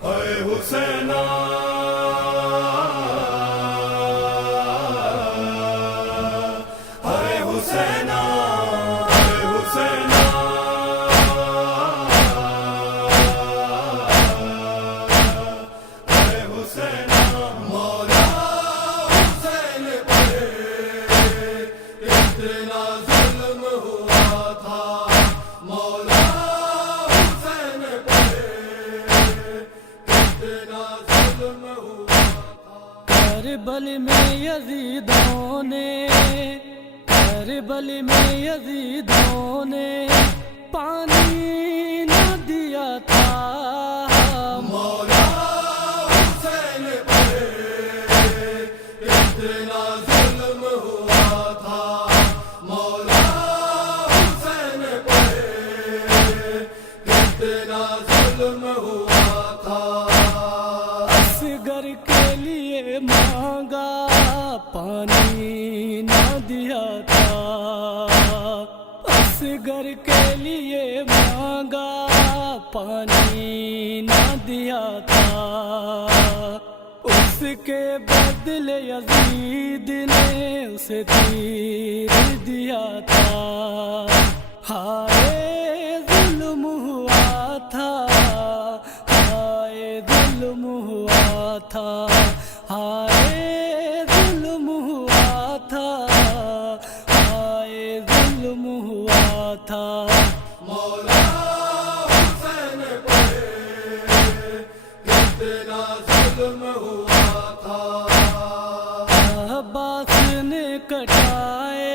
اے حسینا اے حسینا اے حسینا اے حسینا مولا حسین پر اتنا ظلم ہوا تھا، مولا حسین پر اتنا ظلم ہوا تھا۔ کربل میں یزیدوں نے، کربل میں یزیدوں نے پانی نہ دیا تھا، مولا حسین پر اتنا ظلم ہوا تھا، مولا حسین پر اتنا ظلم ہوا تھا۔ اصغر کے لیے مانگا پانی نہ دیا تھا، اصغر کے لیے مانگا پانی نہ دیا تھا، اس کے بدلے یزید نے اسے تیر دیا تھا۔ ہائے ظلم ہوا تھا، ہائے ظلم ہوا تھا، ہائے ظلم ہوا تھا، ہائے ظلم ہوا تھا۔ مولا حسین پر اتنا ظلم ہوا تھا۔ عباس نے کٹائے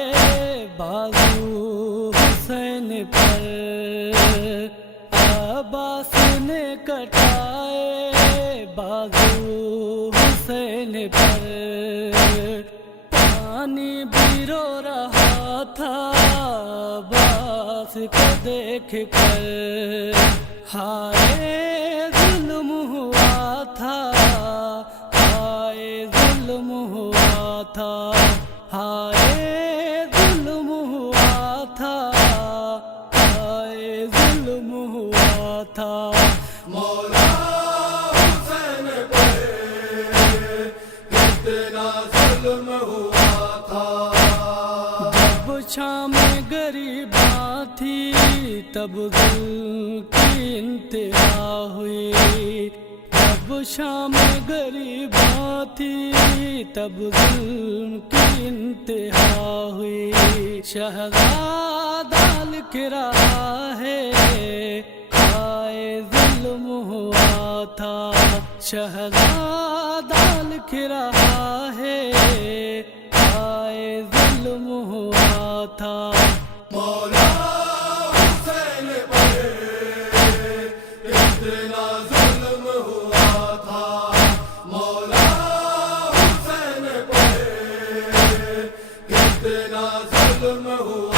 بازو حسین پر، عباس نے کٹائے بازو حسین پر، پانی بھی رو رہا تھا عباس کو دیکھ کر، ہائے ظلم ہوا تھا، ہائے ظلم ہوا تھا، ہائے ظلم ہوا تھا، ہائے ظلم ہوا تھا۔ مولا حسین پر اتنا ظلم ہوا تھا۔ جب شام غریباں تھی تب ظلم کی انتہا ہوئی، جب شام غریباں تھی تب ظلم کی انتہا ہوئی، شہزادہ لکھ رہا ہے ہائے ظلم ہوا تھا، شہزادہ لکھ رہا ہے ہائے ظلم ہوا تھا۔ مولا حسین پر اتنا ظلم ہوا تھا، مولا حسین پر اتنا ظلم ہوا